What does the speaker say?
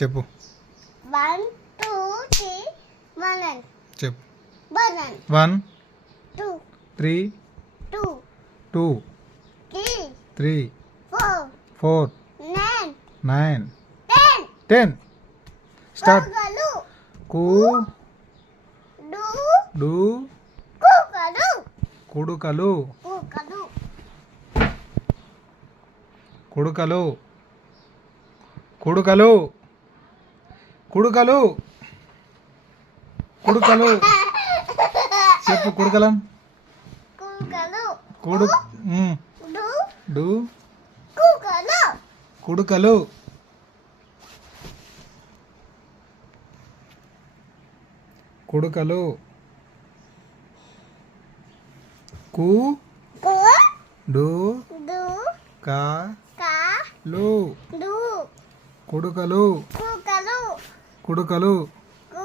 చెప్పు. 1 2 3 బనాన్. చెప్పు. బనాన్. 1 2 3 2 2 3 3 4 4 9 9 10. 10. స్టార్ట్. కుక్కలు. కు డు డు కుక్కలు. కుడుకలు కుక్కలు. కుడుకలు కుడుకలు కుడుకలు కుడుకలు. చెప్పు కుడుకలం. కుక్కలు. కుడు డు డు కుక్కలు. కుడుకలు కుడుకలు. కు కు డు డు కా కా లు డు కుడుకలు కుక్కలు. కుడుకలు. కు